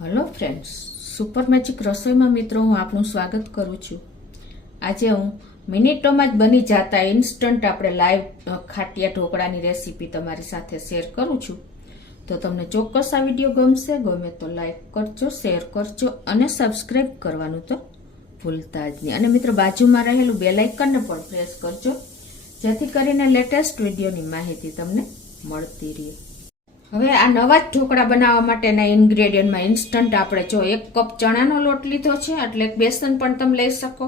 Hello friends, super magic રસોઈમાં મિત્રો હું આપનું સ્વાગત કરું છું। આજે હું મિનિટોમાં જ બની જતા ઇન્સ્ટન્ટ આપણે લાઈવ ખાટિયા ઢોકળાની રેસીપી તમારી સાથે શેર કરું છું। તો તમને ચોક્કસ આ વિડીયો ગમશે, ગમે તો લાઈક કરજો, શેર કરજો અને સબસ્ક્રાઈબ કરવાનું તો ભૂલતા જ નહીં। અને મિત્રો બાજુમાં રહેલું બેલ આઇકનને પણ પ્રેસ કરજો, જેથી કરીને લેટેસ્ટ વિડીયોની માહિતી તમને મળતી રહે। હવે આ નવા જ ઢોકળા બનાવવા માટેના ઇન્ગ્રેડિયન્ટમાં ઇન્સ્ટન્ટ આપણે જો 1 કપ ચણાનો લોટ લીધો છે, એટલે બેસન પણ તમે લઈ શકો,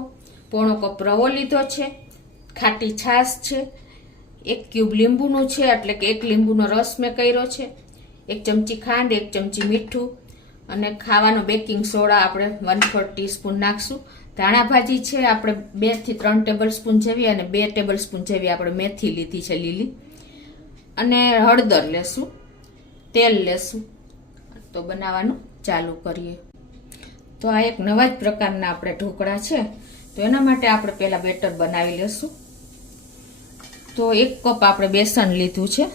પોણો કપ રવો લીધો છે, ખાટી છાશ છે, 1 ક્યુબ લીંબુનું છે, એટલે કે 1 લીંબુનો રસ મેં કર્યો છે, 1 ચમચી ખાંડ, 1 ચમચી મીઠું અને ખાવાનો બેકિંગ સોડા આપણે 1/4 ટીસ્પૂન નાખશું। ધાણા ભાજી છે આપણે 2 થી 3 ટેબલ સ્પૂન જેવી અને 2 ટેબલ સ્પૂન જેવી આપણે મેથી લીધી છે લીલી, અને હળદર લેશું, તેલ લેશું। તો બનાવવાનું ચાલુ કરીએ। તો આ એક નવા જ પ્રકારના આપણે ઢોકળા છે, તો એના માટે આપણે પહેલા બેટર બનાવી લેશું। તો 1 કપ આપણે બેસન લીધું છે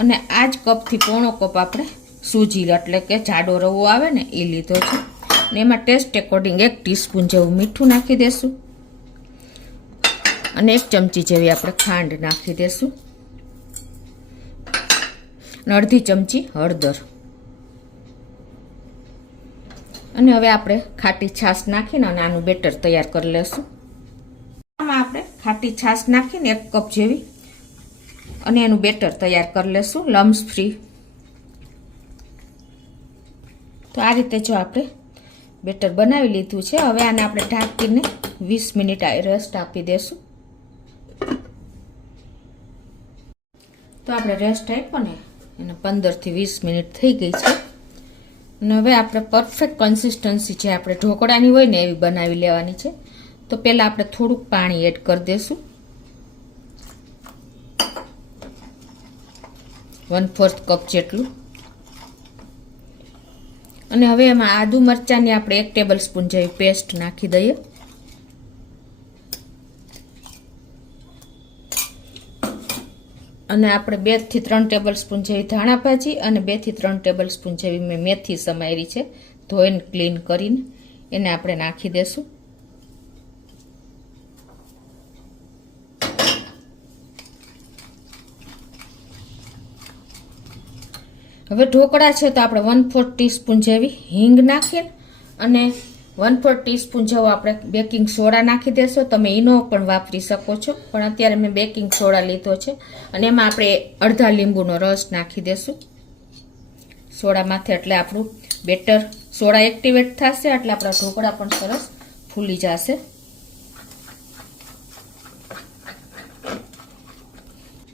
અને આ જ કપથી પોણો કપ આપણે સૂજી એટલે કે જાડો રવો આવે ને એ લીધો છે, અને એમાં ટેસ્ટ એકોર્ડિંગ 1 ટીસ્પૂન જેવું મીઠું નાખી દેશું અને 1 ચમચી જેવી આપણે ખાંડ નાખી દેશું અને અડધી ચમચી હળદર, અને હવે આપણે ખાટી છાશ નાખીને અને આનું બેટર તૈયાર કરી લેશું। આમાં આપણે ખાટી છાશ નાખીને 1 કપ જેવી અને એનું બેટર તૈયાર કરી લેશું લમ્સ ફ્રી। તો આ રીતે જો આપણે બેટર બનાવી લીધું છે। હવે આને આપણે ઢાંકીને 20 મિનિટ રેસ્ટ આપી દેશું। તો આપણે રેસ્ટ આપ્યો ને એને 15 થી 20 મિનિટ થઈ ગઈ છે, અને હવે આપણે પરફેક્ટ કન્સિસ્ટન્સી જે આપણે ઢોકળાની હોય ને એવી બનાવી લેવાની છે। તો પહેલાં આપણે થોડુંક પાણી એડ કરી દઈશું, 1/4 કપ જેટલું, અને હવે એમાં આદુ મરચાંની આપણે 1 ટેબલ સ્પૂન જેવી પેસ્ટ નાખી દઈએ, અને આપણે 2 થી 3 ટેબલ સ્પૂન જેવી ધાણા ભાજી અને 2 થી 3 ટેબલ સ્પૂન જેવી મેં મેથી સમારી છે, ધોઈને ક્લીન કરીને એને આપણે નાખી દેશું। હવે ઢોકળા છે તો આપણે 1/4 ટીસ્પૂન જેવી હિંગ નાખીએ અને 1/4 ટીસ્પૂન જેવો આપણે બેકિંગ સોડા નાખી દેશો। તમે ઈનો પણ વાપરી શકો છો, પણ અત્યારે મેં બેકિંગ સોડા લીધો છે, અને એમાં આપણે અડધા લીંબુનો રસ નાખી દેશું સોડા માથે, એટલે આપણું બેટર સોડા એક્ટિવેટ થશે, એટલે આપણા ઢોકળા પણ સરસ ફૂલી જશે।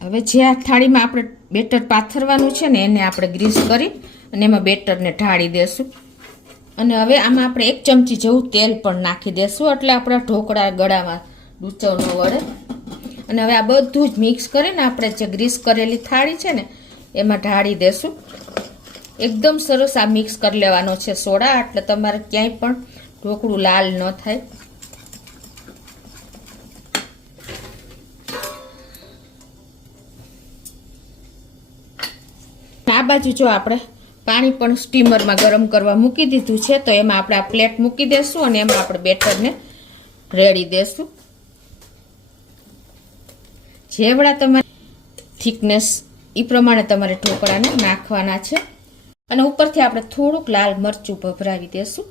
હવે જે આ થાળીમાં આપણે બેટર પાથરવાનું છે ને એને આપણે ગ્રીસ કરી અને એમાં બેટરને ઢાળી દેશું, અને હવે આમાં આપણે 1 ચમચી જેવું તેલ પણ નાખી દેશું, એટલે આપણા ઢોકળા ગળામાં ડૂચવ ન વળે। અને હવે આ બધું જ મિક્સ કરીને આપણે જે ગ્રીસ કરેલી થાળી છે ને એમાં ઢાળી દેશું। એકદમ સરસ આ મિક્સ કરી લેવાનો છે સોડા, એટલે તમારે ક્યાંય પણ ઢોકળું લાલ ન થાય। આ બાજુ જો આપણે પાણી પણ સ્ટીમરમાં ગરમ કરવા મૂકી દીધું છે, તો એમાં આપણે આ પ્લેટ મૂકી દેશું અને એમાં આપણે બેટરને રેડી દેશું। જેવડા તમારે થિકનેસ એ પ્રમાણે તમારે ઢોકળાને નાખવાના છે, અને ઉપરથી આપણે થોડુંક લાલ મરચું ભભરાવી દેશું,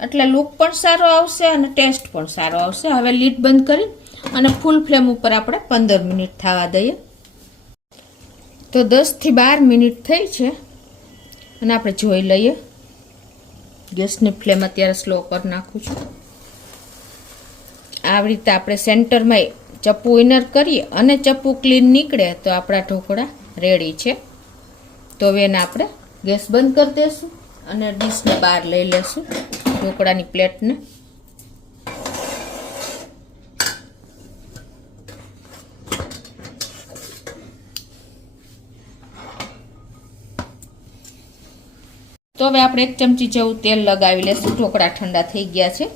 એટલે લુક પણ સારો આવશે અને ટેસ્ટ પણ સારો આવશે। હવે લીડ બંધ કરી અને ફૂલ ફ્લેમ ઉપર આપણે 15 મિનિટ થવા દઈએ। તો 10 થી 12 મિનિટ થઈ છે, અને આપણે જોઈ લઈએ। ગેસની ફ્લેમ અત્યારે સ્લો કરી નાખું છું। આવી રીતે આપણે સેન્ટરમાં ચપ્પુ ઇનર કરીએ અને ચપ્પુ ક્લીન નીકળે તો આપણા ઢોકળા રેડી છે। તો હવે એને આપણે ગેસ બંધ કરી દઈશું અને ડીશને બહાર લઈ લેશું ઢોકળાની પ્લેટને। તો હવે આપણે 1 ચમચી જેવું તેલ લગાવી લેશું, ઢોકળા ઠંડા થઈ ગયા છે।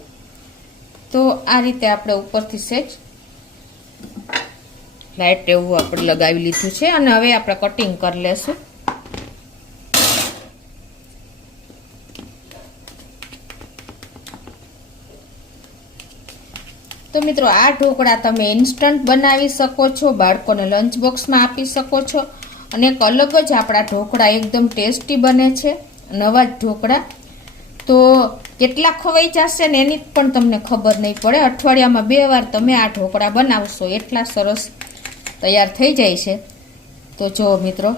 તો આ રીતે આપણે ઉપરથી સહેજ લાઈટ એવું આપણે લગાવી લીધું છે, અને હવે આપણે કટિંગ કરી લેશું। તો મિત્રો આ ઢોકળા તમે ઇન્સ્ટન્ટ બનાવી શકો છો, બાળકોને લંચ બોક્સમાં આપી શકો છો અને એક અલગ જ આપણા ઢોકળા એકદમ ટેસ્ટી બને છે, નવા જ ઢોકળા. તો કેટલા ખવાઈ જશે ને એની પણ તમને ખબર નહીં પડે. અઠવાડિયામાં 2 વાર તમે આ ઢોકળા બનાવશો એટલા સરસ તૈયાર થઈ જાય છે. તો જો મિત્રો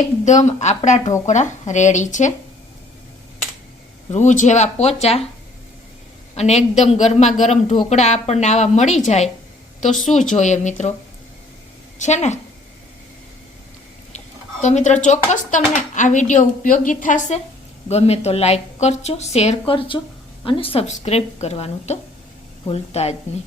એકદમ આપણા ઢોકળા રેડી છે, રૂ જેવા પોચા અને એકદમ ગરમા ગરમ ઢોકળા આપણને આવા મળી જાય તો શું જોઈએ મિત્રો, છે ને. તો મિત્રો ચોક્કસ તમને આ વિડીયો ઉપયોગી થશે. ગમે તો લાઈક કરજો, શેર કરજો અને સબસ્ક્રાઈબ કરવાનું તો ભૂલતા જ નહીં.